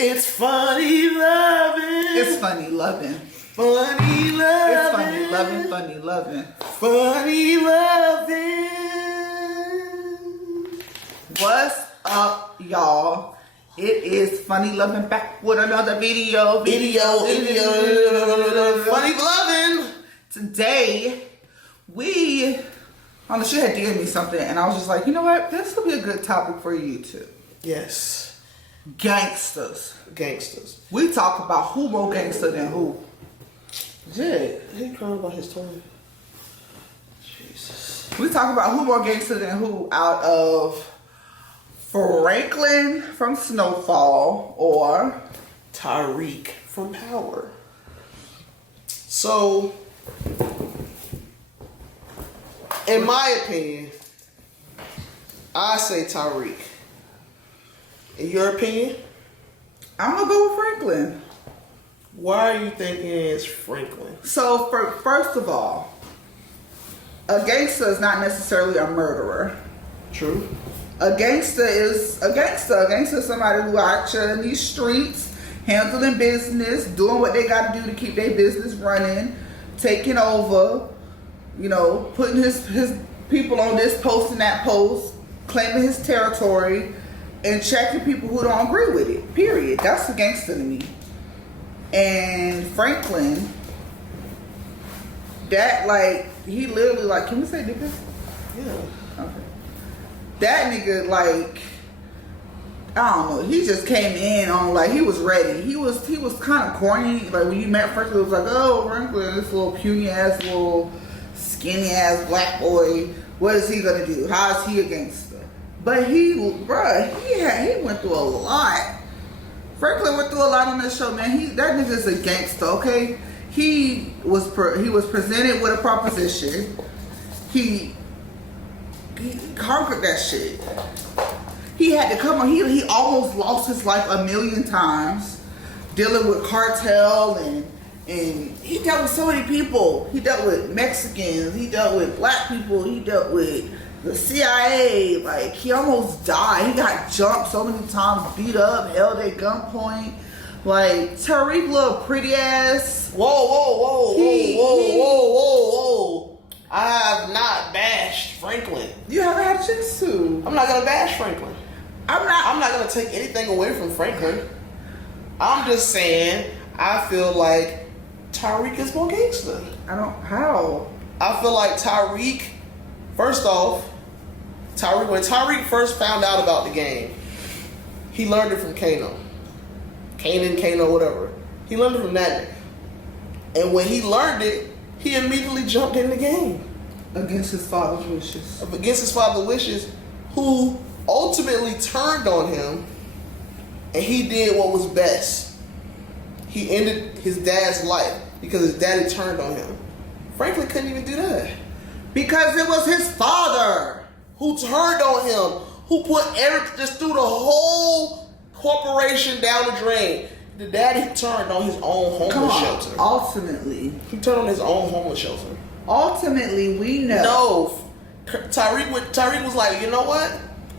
It's funny loving. It's funny loving. Funny loving. It's funny loving, funny loving. Funny loving. What's up, y'all? It is Funny Loving back with another video. Funny loving. Today, she had DM'd me something, and I was just like, you know what? This will be a good topic for you too. Yes. Gangstas. Gangstas. We talk about who more gangster than who. Jed, he crying about his toy. Jesus. We talk about who more gangster than who out of Franklin from SNOWFALL or TYRIQ from Power. So, in my opinion, I say TYRIQ. In your opinion? I'm gonna go with Franklin. Why are you thinking it's Franklin? So, first of all, a gangster is not necessarily a murderer. True. A gangster is a gangster. A gangster is somebody who out here in these streets, handling business, doing what they got to do to keep their business running, taking over, you know, putting his people on this post and that post, claiming his territory, and checking people who don't agree with it. Period. That's a gangster to me. And Franklin, that he literally can we say nigga? Yeah. Okay. That nigga I don't know. He just came in on he was ready. He was kind of corny. Like when you met Franklin, it was like, oh, Franklin, this little puny ass, little skinny ass black boy. What is he gonna do? How is he a gangster? But he went through a lot. Franklin went through a lot on this show, man. That nigga's a gangster, okay? He was presented with a proposition. He conquered that shit. He had to come on. He almost lost his life 1,000,000 times dealing with cartel and he dealt with so many people. He dealt with Mexicans. He dealt with black people. He dealt with the CIA. He almost died. He got jumped so many times, beat up, held at gunpoint. TYRIQ, little pretty ass. Whoa. I have not bashed Franklin. You haven't had a chance to. I'm not gonna bash Franklin. I'm not gonna take anything away from Franklin. I'm just saying I feel like TYRIQ is more gangster. How? I feel like TYRIQ, first off, when TYRIQ first found out about the game, he learned it from Kano, whatever. He learned it from that nigga. And when he learned it, he immediately jumped in the game. Against his father's wishes. Who ultimately turned on him, and he did what was best. He ended his dad's life because his daddy turned on him. Franklin couldn't even do that. Because it was his father who turned on him, who put just threw the whole corporation down the drain. The daddy turned on his own homeless shelter. Ultimately. He turned on his own homeless shelter. Ultimately, we know. No. TYRIQ was like, you know what?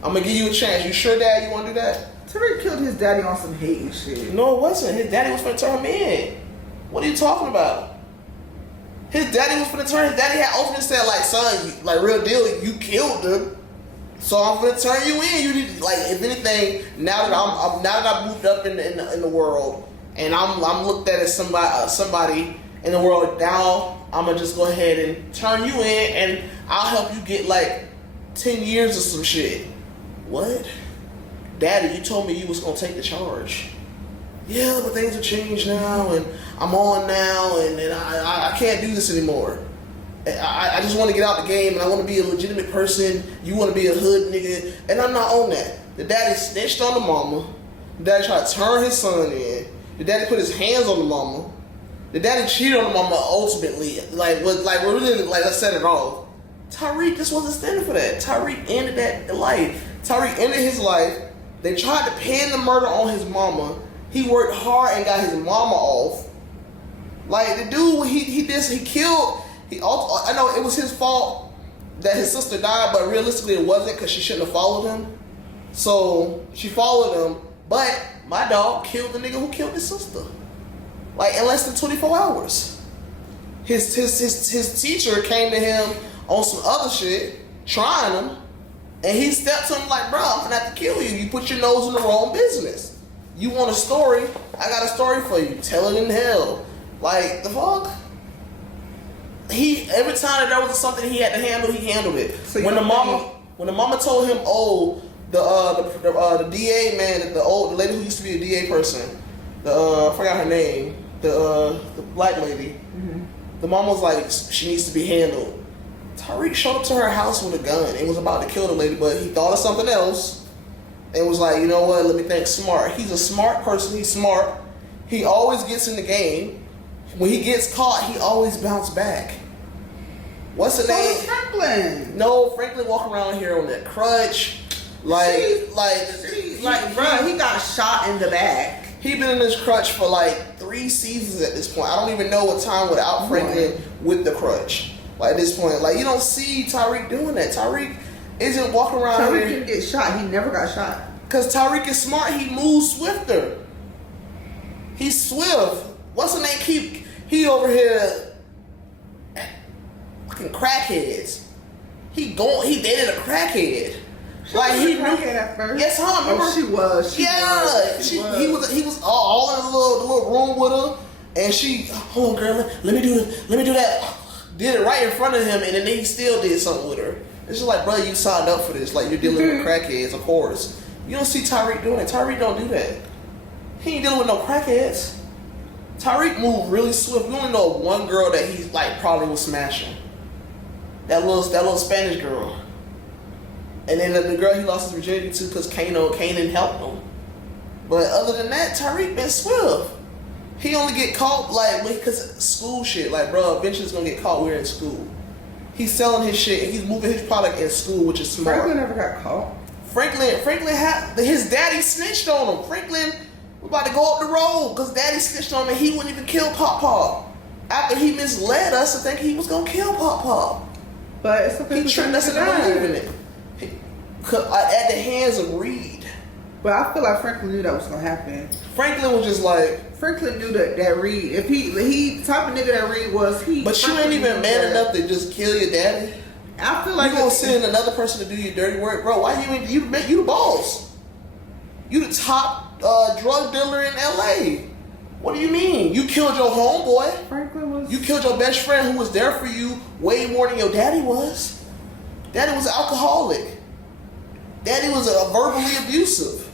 I'm going to give you a chance. You sure, Dad, you want to do that? TYRIQ killed his daddy on some hate and shit. No, it wasn't. His daddy was going to turn him in. What are you talking about? His daddy was going to turn. His daddy had openly said, son, real deal, you killed him. So I'm going to turn you in. You need, if anything, now that I've moved up in the world, and I'm looked at as somebody in the world, now I'm going to just go ahead and turn you in, and I'll help you get 10 years or some shit. What? Daddy, you told me you was going to take the charge. Yeah, but things have changed now, and I'm on now, and I can't do this anymore. I just want to get out the game, and I want to be a legitimate person. You want to be a hood nigga, and I'm not on that. The daddy snitched on the mama. The daddy tried to turn his son in. The daddy put his hands on the mama. The daddy cheated on the mama ultimately. I said it all. TYRIQ just wasn't standing for that. TYRIQ ended that life. TYRIQ ended his life. They tried to pin the murder on his mama. He worked hard and got his mama off. The dude, he killed. I know it was his fault that his sister died, but realistically it wasn't because she shouldn't have followed him. So she followed him, But my dog killed the nigga who killed his sister. Like in less than 24 hours. His teacher came to him on some other shit, trying him, and he stepped to him like, bro, I'm gonna have to kill you. You put your nose in the wrong business. You want a story? I got a story for you. Tell it in hell. Like, the fuck? Every time that there was something he had to handle, he handled it. So when the mama told him, oh, the DA man, the lady who used to be a DA person, I forgot her name, the black lady. Mm-hmm. The mom was like, she needs to be handled. TYRIQ showed up to her house with a gun and was about to kill the lady, but he thought of something else and was like, you know what, let me think smart. He's a smart person, he's smart. He always gets in the game. When he gets caught, he always bounce back. What's the name? Franklin. No, Franklin walk around here on that crutch. Bro, he got shot in the back. He been in this crutch for like 3 seasons at this point. I don't even know what time without Franklin with the crutch. Like at this point, like you don't see TYRIQ doing that. TYRIQ isn't walking around TYRIQ here. didn't get shot. He never got shot. Cause TYRIQ is smart. He moves swifter. He's swift. What's the name? He over here fucking crackheads. He dated a crackhead. Like he knew at first. Yes, huh? Remember? Oh, she was. He was all in the little room with her, and she, hold on, girl, let me do that. Did it right in front of him, and then he still did something with her. It's just like, bro, you signed up for this. Like you're dealing with crackheads, of course. You don't see TYRIQ doing it. TYRIQ don't do that. He ain't dealing with no crackheads. TYRIQ moved really swift. We only know one girl that he's like probably was smashing. That little Spanish girl. And then the girl he lost his virginity to because Kanan helped him. But other than that, TYRIQ been swift. He only get caught like because school shit. Like, bro, eventually he's gonna get caught. We're in school. He's selling his shit and he's moving his product in school, which is smart. Franklin never got caught. Franklin had his daddy snitched on him. Franklin was about to go up the road because daddy snitched on him and he wouldn't even kill Pop Pop. After he misled us to think he was gonna kill Pop Pop. But it's okay. He tricked us into believing it. At the hands of Reed. But I feel like Franklin knew that was gonna happen. Franklin was just like, Franklin knew that Reed, if he the type of nigga that Reed was, but you ain't even man enough to just kill your daddy. I feel like you gonna send another person to do your dirty work, bro. Why you the boss? You the top drug dealer in LA. What do you mean? You killed your homeboy. Franklin was. You killed your best friend who was there for you way more than your daddy was. Daddy was an alcoholic. Daddy was verbally abusive.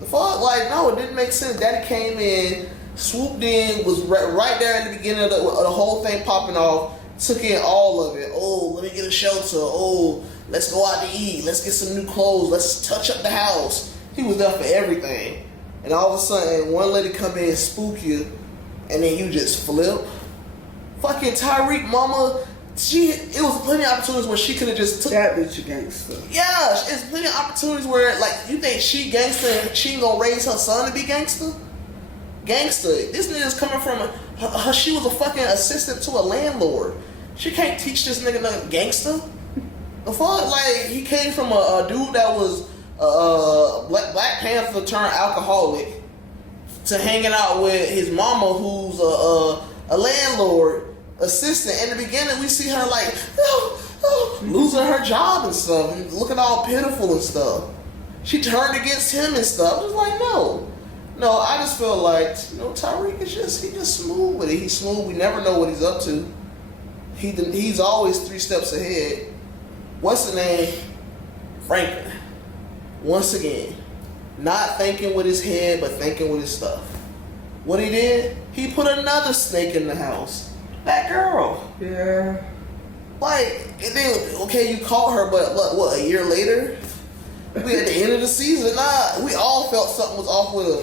The fuck? Like, no, it didn't make sense. Daddy came in, swooped in, was right there at the beginning of the whole thing popping off, took in all of it. Oh, let me get a shelter. Oh, let's go out to eat. Let's get some new clothes. Let's touch up the house. He was there for everything. And all of a sudden, one lady come in and spook you, and then you just flip. Fucking TYRIQ mama, it was plenty of opportunities where she could have just took that bitch a gangster. Yeah, it's plenty of opportunities where, like, you think she gangster and she ain't gonna raise her son to be gangster? Gangster. This nigga's coming from she was a fucking assistant to a landlord. She can't teach this nigga nothing gangster. The fuck? Like, he came from a dude that was Black Panther turned alcoholic to hanging out with his mama who's a landlord assistant. In the beginning, we see her like losing her job and stuff, and looking all pitiful and stuff. She turned against him and stuff. It was like, no. I just feel like TYRIQ is he's smooth with it. He's smooth. We never know what he's up to. He's always 3 steps ahead. What's the name? Franklin. Once again, not thinking with his head, but thinking with his stuff. What he did? He put another snake in the house. That girl. Yeah. Like, and then, okay, you caught her, but what, a year later? We at the end of the season, we all felt something was off with her.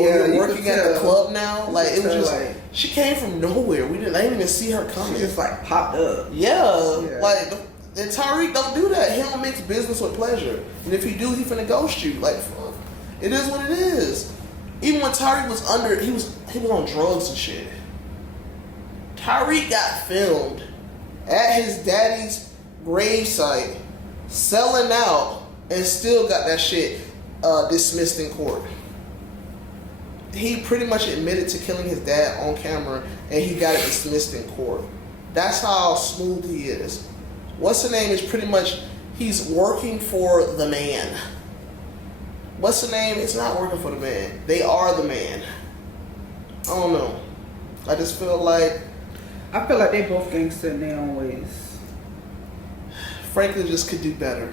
Yeah, you're working at the club now. Like, it was just, like, she came from nowhere. I didn't even see her coming. She just like popped up. Yeah. Like, and TYRIQ don't do that. He don't mix business with pleasure. And if he do, he finna ghost you. Like, fuck. It is what it is. Even when TYRIQ was he was on drugs and shit. TYRIQ got filmed at his daddy's gravesite, selling out, and still got that shit dismissed in court. he pretty much admitted to killing his dad on camera, and he got it dismissed in court. That's how smooth he is. What's the name is pretty much, he's working for the man. What's the name? It's not working for the man. They are the man. I don't know. I just feel like they both gangster in their own ways. Franklin just could do better.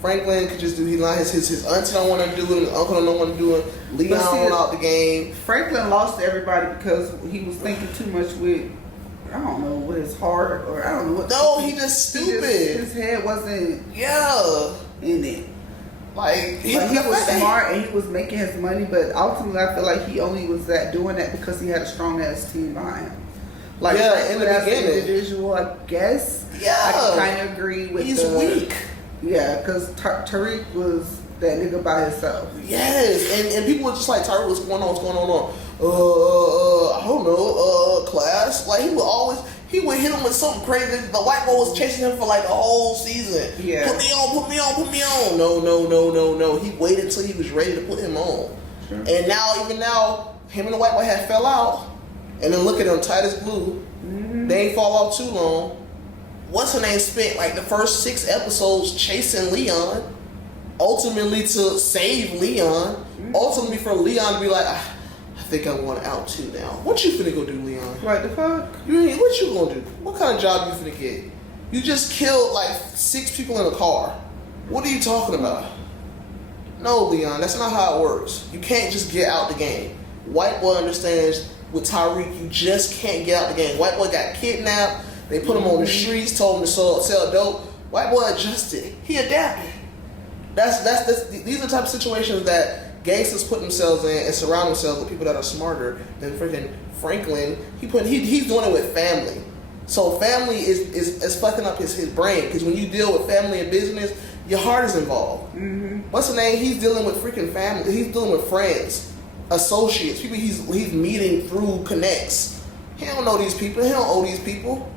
Franklin could just do, his auntie don't want to do it, his uncle don't want to do it, Leon went out the game. Franklin lost to everybody because he was thinking too much with, I don't know, with his heart, or I don't know what. No, he just stupid. His head wasn't in it. Like he was smart and he was making his money, but ultimately I feel like he only was doing that because he had a strong ass team behind him. Like, yeah, in the beginning, individual, I guess. Yeah, I can kind of agree with. He's weak. Yeah, because TYRIQ was that nigga by himself. Yes, and people were just like, TYRIQ, what's going on? I don't know, class. Like he would hit him with something crazy. The white boy was chasing him for like a whole season. Yeah. Put me on. No. He waited until he was ready to put him on. Sure. And even now, him and the white boy had fell out. And then look at them, tight as glue. Mm-hmm. They ain't fall out too long. What's her name spent like the first 6 episodes chasing Leon, ultimately to save Leon, ultimately for Leon to be like, I think I want out too now. What you finna go do, Leon? Like the fuck? What you gonna do? What kind of job you finna get? You just killed like 6 people in a car. What are you talking about? No, Leon, that's not how it works. You can't just get out the game. White boy understands with TYRIQ, you just can't get out the game. White boy got kidnapped. They put him on the streets, told him to sell dope. White boy adjusted. He adapted. These are the type of situations that gangsters put themselves in and surround themselves with people that are smarter than freaking Franklin. He's doing it with family. So family is fucking up his brain, because when you deal with family and business, your heart is involved. Mm-hmm. What's the name? He's dealing with freaking family. He's dealing with friends, associates, people he's meeting through connects. He don't know these people. He don't owe these people.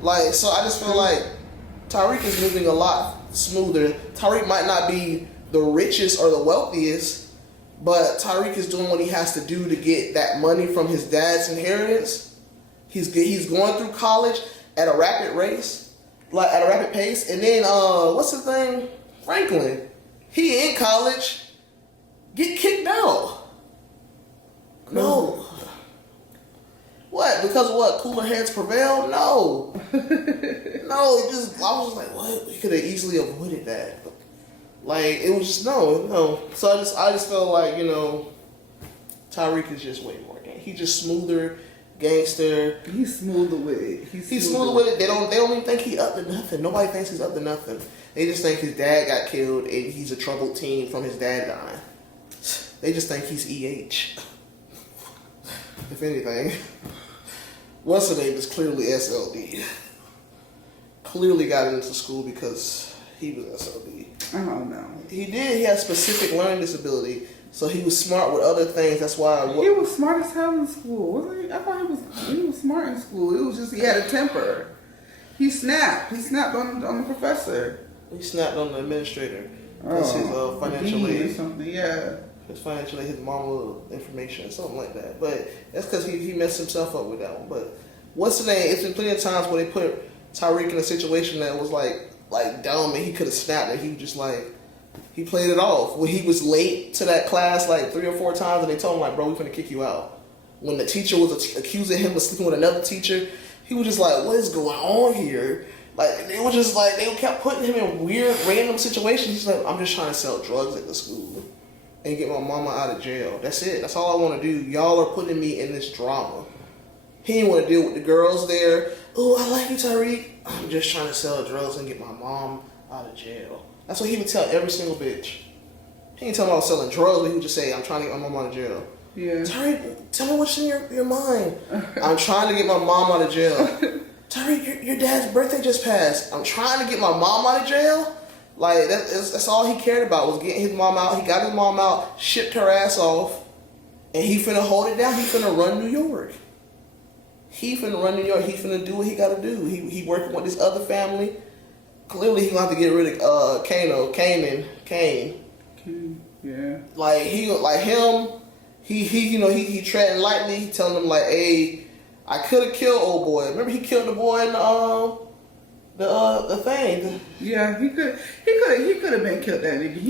Like, so I just feel like TYRIQ is moving a lot smoother. TYRIQ might not be the richest or the wealthiest, but TYRIQ is doing what he has to do to get that money from his dad's inheritance. He's going through college at a rapid pace. And then what's his name? Franklin. He in college, get kicked out. No. What? Because of what? Cooler heads prevail? No. No, I was just like, what? We could have easily avoided that. Like, it was just, no. So I just felt like, TYRIQ is just way more gang. He's just smoother, gangster. He's smoother with it. He's smoother with it. They don't even think he's up to nothing. Nobody thinks he's up to nothing. They just think his dad got killed and he's a troubled teen from his dad dying. They just think he's EH. If anything. What's her name is clearly SLD. Clearly got into school because he was SLD. I don't know. He did. He had specific learning disability, so he was smart with other things. That's why he was smart as hell in school, wasn't he? I thought he was smart in school. It was just he had a temper. He snapped. He snapped on the professor. He snapped on the administrator. That's his financial aid or something. Yeah. His financial aid, his mama information, something like that. But that's because he messed himself up with that one. But what's the name? It's been plenty of times where they put TYRIQ in a situation that was like dumb, and he could have snapped, and he was just like, he played it off. When he was late to that class like 3 or 4 times, and they told him like, bro, we're gonna kick you out. When the teacher was accusing him of sleeping with another teacher, he was just like, what is going on here? Like, they were just like, they kept putting him in weird, random situations. He's like, I'm just trying to sell drugs at the school and get my mama out of jail. That's it. That's all I want to do. Y'all are putting me in this drama. He didn't want to deal with the girls there. Oh, I like you, TYRIQ. I'm just trying to sell drugs and get my mom out of jail. That's what he would tell every single bitch. He didn't tell me I was selling drugs, but he would just say, I'm trying to get my mom out of jail. Yeah. TYRIQ, tell me what's in your mind. I'm trying to get my mom out of jail. TYRIQ, your dad's birthday just passed. I'm trying to get my mom out of jail? Like, that's all he cared about, was getting his mom out. He got his mom out, shipped her ass off, and he finna hold it down. He finna run New York. He finna do what he gotta do. He working with this other family. Clearly, he gonna have to get rid of Kane. Yeah. Like him, he treading lightly. He telling them like, hey, I could have killed old boy. Remember he killed the boy in the thing. Yeah, he could have been killed that nigga.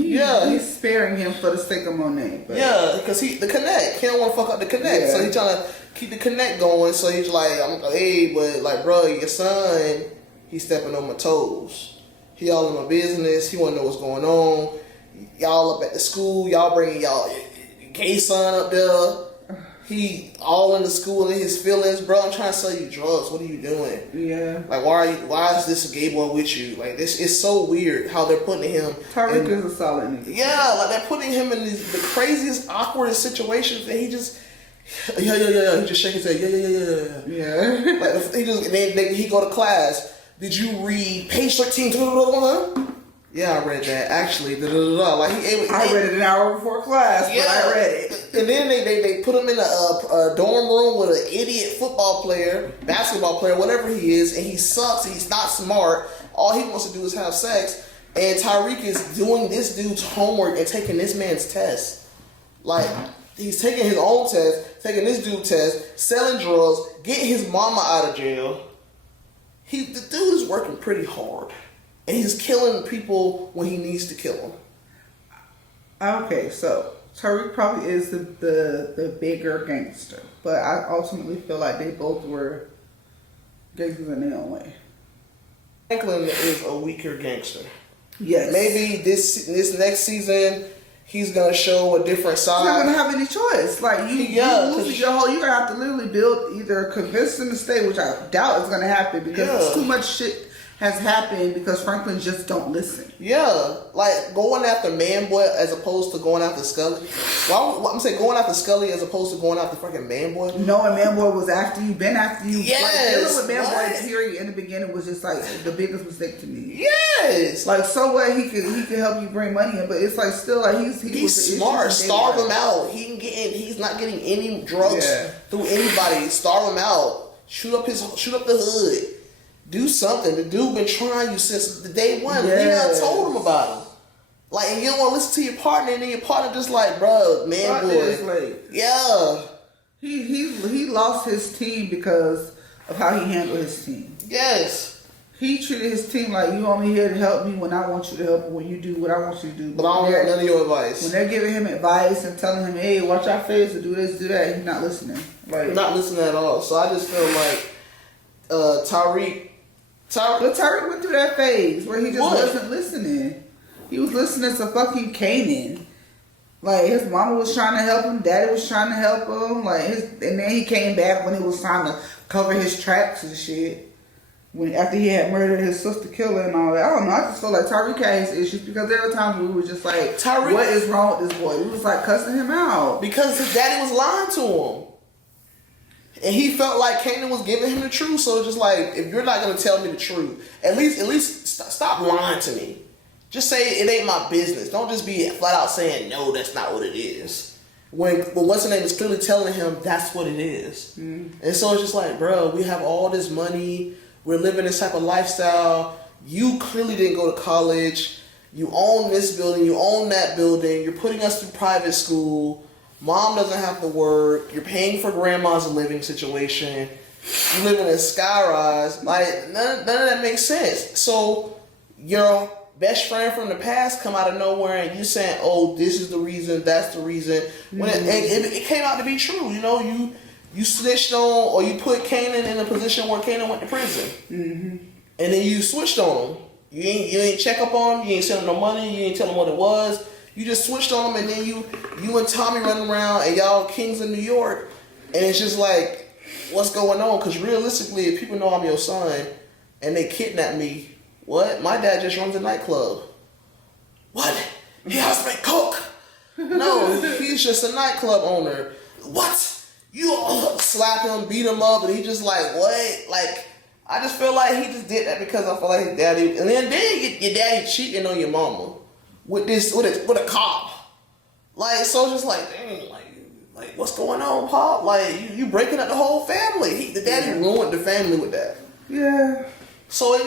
He's sparing him for the sake of Monet. But. Yeah, because the connect. He don't want to fuck up the connect, so he trying to keep the connect going. So he's like, hey, but like, bro, your son, he's stepping on my toes. He all in my business. He want to know what's going on. Y'all up at the school. Y'all bringing y'all gay son up there. He all in the school in his feelings, bro. I'm trying to sell you drugs. What are you doing? Yeah. Like, why is this gay boy with you? Like, this is so weird how they're putting him. TYRIQ is a solid nigga. Yeah, like they're putting him in the craziest, awkward situations, and he just, yeah. He just shake his head, yeah. Like he just, he go to class. Did you read page 13? Yeah, I read that actually. Like I read it an hour before class, but I read it. And then they put him in a dorm room with an idiot football player, basketball player, whatever he is, and he sucks. He's not smart. All he wants to do is have sex. And TYRIQ is doing this dude's homework and taking this man's test. Like, he's taking his own test, taking this dude's test, selling drugs, getting his mama out of jail. The dude is working pretty hard. And he's killing people when he needs to kill them. Okay, so TYRIQ probably is the bigger gangster, but I ultimately feel like they both were gangsters in their own way. Franklin is a weaker gangster. Yes. Maybe this next season he's gonna show a different side. He's not gonna have any choice. Like you lose your whole. You're gonna have to literally build either convince them to stay, which I doubt is gonna happen because too much shit has happened because Franklin just don't listen. Yeah, like going after Man Boy as opposed to going after Scully. Well, I'm saying going after Scully as opposed to going after fucking Man Boy. Knowing Man Boy was after you, been after you. Yes. Like, dealing with Man Boy period in the beginning was just like the biggest mistake to me. Yes. Like so what he could help you bring money in, but it's like still like he's smart. Starve him out. He's not getting any drugs through anybody. Starve him out. Shoot up the hood. Do something. The dude been trying you since the day one. Leelah told him about him. Like, and you don't want to listen to your partner, and then your partner just like, bro, Man Boy. Yeah. He lost his team because of how he handled his team. Yes. He treated his team like, you only here to help me when I want you to help, when you do what I want you to do. But I don't want none of your advice. When they're giving him advice and telling him, hey, watch our face or do this, do that, he's not listening. Like, not listening at all. So I just feel like TYRIQ went through that phase where he just wasn't listening. He was listening to fucking Kanan. Like, his mama was trying to help him, daddy was trying to help him. Like, and then he came back when it was time to cover his tracks and shit. After he had murdered his sister killer and all that. I don't know. I just feel like TYRIQ had his issues because there were times we were just like, TYRIQ, what is wrong with this boy? We was like cussing him out because his daddy was lying to him. And he felt like Kanan was giving him the truth. So it's just like, if you're not going to tell me the truth, at least stop lying to me. Just say it ain't my business. Don't just be flat out saying, no, that's not what it is. When what's her name is clearly telling him that's what it is. And so it's just like, bro, we have all this money. We're living this type of lifestyle. You clearly didn't go to college. You own this building. You own that building. You're putting us through private school. Mom doesn't have to work. You're paying for grandma's living situation. You live in a skyrise. Like, none of that makes sense. So your best friend from the past come out of nowhere and you saying, oh, this is the reason, that's the reason. When it came out to be true. You know, you snitched on, or you put Kanan in a position where Kanan went to prison. And then you switched on him. You ain't check up on him. You ain't send him no money. You ain't tell him what it was. You just switched on him, and then you and Tommy running around, and y'all kings in New York, and it's just like, what's going on? Because realistically, if people know I'm your son, and they kidnap me, what? My dad just runs a nightclub. What? He has to make coke. No, he's just a nightclub owner. What? You all slap him, beat him up, and he just like, what? Like, I just feel like he just did that because I feel like his daddy, and then your daddy cheating on your mama. With a cop, like, so just like, dang, like what's going on, Pop? Like, you breaking up the whole family. The daddy ruined the family with that. Yeah. So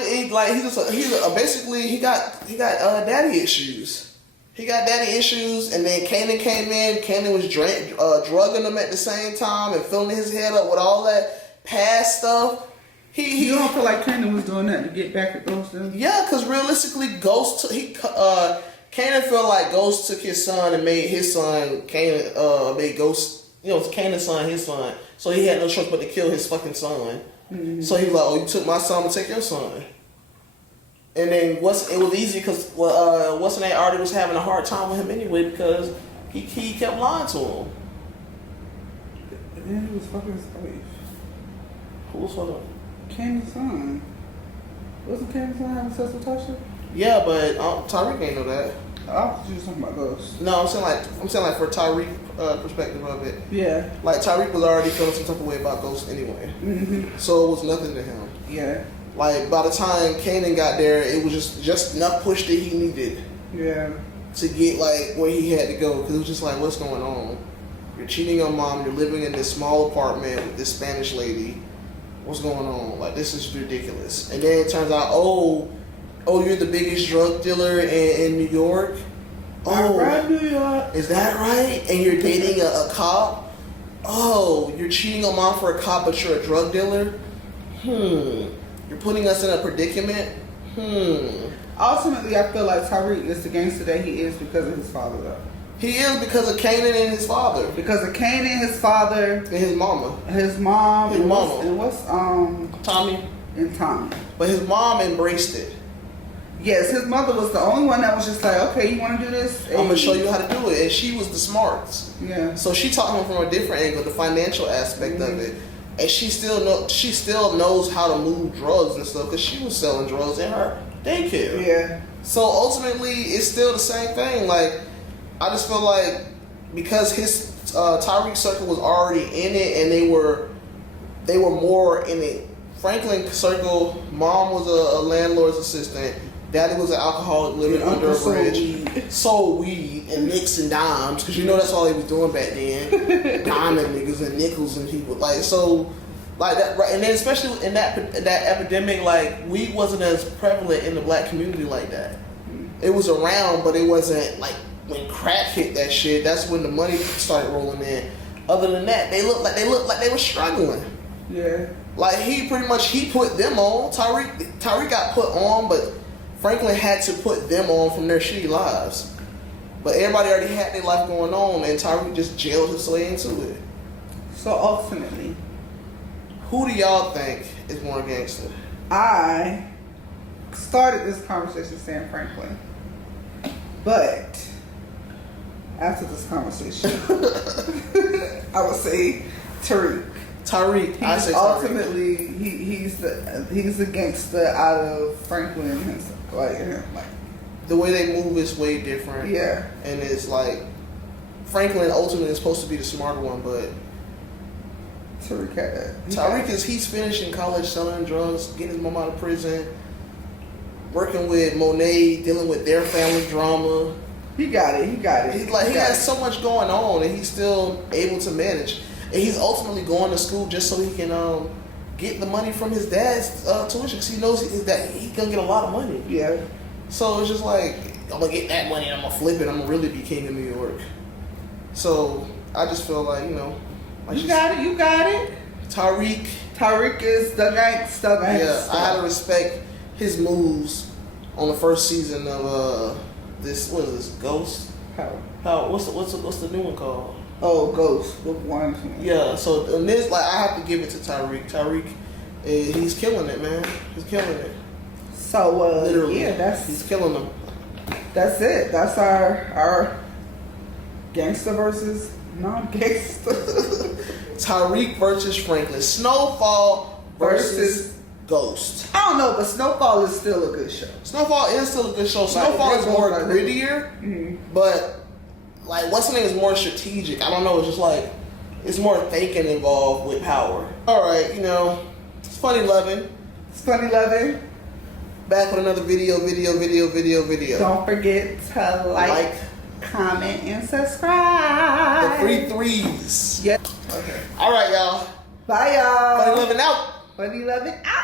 basically he got daddy issues. He got daddy issues, and then Kanan came in. Kanan was drugging him at the same time and filling his head up with all that past stuff. You don't feel like Kanan was doing that to get back at Ghost? Yeah, because realistically, Kanan felt like Ghost took his son and made his son made Ghost, Kanan's son his son. So he had no choice but to kill his fucking son. Mm-hmm. So he was like, "Oh, you took my son to take your son." And then it was easy because what's name already was having a hard time with him anyway because he kept lying to him. And then he was fucking his wife. Who was fucking? Kanan's son. Wasn't Kanan's son having sex with Tasha? Yeah, but TYRIQ ain't know that. I thought you were talking about Ghost. No, I'm saying like for TYRIQ perspective of it. Yeah. Like TYRIQ was already feeling some type of way about Ghost anyway. Mm-hmm. So it was nothing to him. Yeah. Like by the time Kanan got there, it was just enough push that he needed. Yeah. To get like where he had to go, because it was just like, what's going on? You're cheating on mom. You're living in this small apartment with this Spanish lady. What's going on? Like, this is ridiculous. And then it turns out, oh, you're the biggest drug dealer in New York. Oh, right, New York. Is that right? And you're dating a cop. Oh, you're cheating on mom for a cop, but you're a drug dealer. You're putting us in a predicament. Ultimately, I feel like TYRIQ is the gangster that he is because of his father, though. He is because of Kanan and his father. Because of Kanan, his father, and his mama. His mom. His mama. And what's Tommy. And Tommy. But his mom embraced it. Yes, his mother was the only one that was just like, okay, you want to do this? I'm gonna show you how to do it, and she was the smarts. Yeah. So she taught him from a different angle, the financial aspect of it, and she still knows how to move drugs and stuff because she was selling drugs in her daycare. Yeah. So ultimately, it's still the same thing. Like, I just feel like because his TYRIQ circle was already in it, and they were more in it. Franklin circle, mom was a landlord's assistant. Daddy was an alcoholic living under a bridge. Sold weed and nicks and dimes, because that's all he was doing back then. Diamond niggas and nickels and people. Like, so, like that, right? And then especially in that epidemic, like, weed wasn't as prevalent in the black community like that. It was around, but it wasn't like when crack hit that shit. That's when the money started rolling in. Other than that, they looked like they were struggling. Yeah. Like, he put them on. TYRIQ got put on, but Franklin had to put them on from their shitty lives. But everybody already had their life going on, and TYRIQ just jailed his way into it. So ultimately, who do y'all think is more gangster? I started this conversation saying Franklin. But after this conversation, I would say TYRIQ. I say ultimately he's the gangster out of Franklin himself. Like the way they move is way different. Yeah. And it's like Franklin ultimately is supposed to be the smarter one, but TYRIQ he's finishing college, selling drugs, getting his mom out of prison, working with Monet, dealing with their family drama. He got it. He has so much going on, and he's still able to manage. And he's ultimately going to school just so he can get the money from his dad's tuition, because he knows that he's gonna get a lot of money. Yeah. So it's just like, I'm gonna get that money and I'm gonna flip it. I'm gonna really be king of New York. So I just feel like, like you got it. TYRIQ is the gangsta. Yeah, I had to respect his moves on the first season of this. What is this? Ghost? How? What's the new one called? Oh, Ghost. The one. Yeah. So in this, like, I have to give it to TYRIQ. TYRIQ, he's killing it, man. He's killing it. So literally, he's killing them. That's it. That's our gangster versus non-gangster. TYRIQ versus Franklin. Snowfall versus Ghost. I don't know, but Snowfall is still a good show. Snowfall is still a good show. Snowfall is more grittier, but like, what's the name is more strategic. I don't know. It's just like, it's more thinking involved with power. All right, it's funny loving. Back with another video. Don't forget to like, comment, and subscribe. The free threes. Yep. Okay. All right, y'all. Bye, y'all. Funny loving out. Funny loving out.